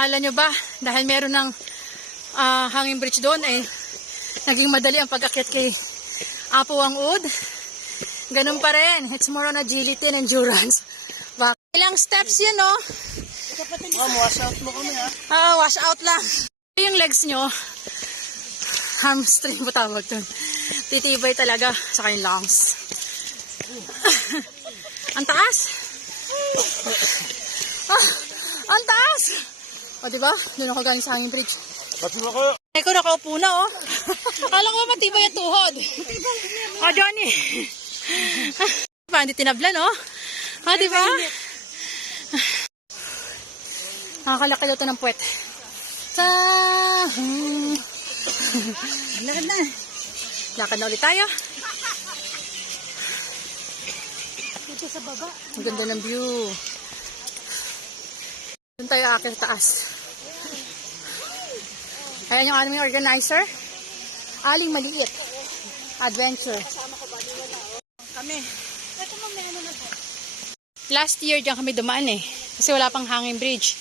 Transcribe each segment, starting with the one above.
Alam nyo ba, dahil meron ng hanging bridge doon, ay naging madali ang pag-akyat kay Apo ang Ud. Ganun pa rin. It's more on agility and endurance. Ilang steps yun, no? Wash out mo kami, ha? Wash out lang. Yung legs nyo, hamstring mo tawag doon. Titibay talaga sa kanyang lungs. Ang taas! Ang taas! O, diba? Doon ako galing sa hanging bridge. Pati mo ko. Ay ko, nakaupo na, oh. Alam ko matibay ang tuhod. O, Johnny. Hindi tinablan, oh. O, diba? Nakakalaki daw ito ng puwet. Lakad na. Lakad na ulit tayo. Dito sa baba. Ang ganda ng view. Doon tayo akin sa taas. Ayan yung aming organizer. Aling Maliit. Adventure. Kami. Last year diyan kami dumaan eh. Kasi wala pang hanging bridge.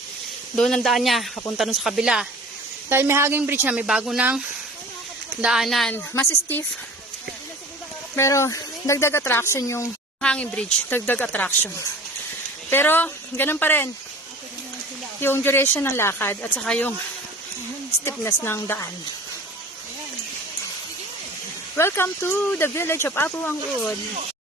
Doon ang daan niya. Papunta dun sa kabila. Dahil may hanging bridge na may bago ng daanan. Mas stiff. Pero dagdag attraction yung hanging bridge. Dagdag attraction. Pero ganun pa rin. Yung duration ng lakad at saka yung stiffness ng daan. Welcome to the village of Apo ang Ud.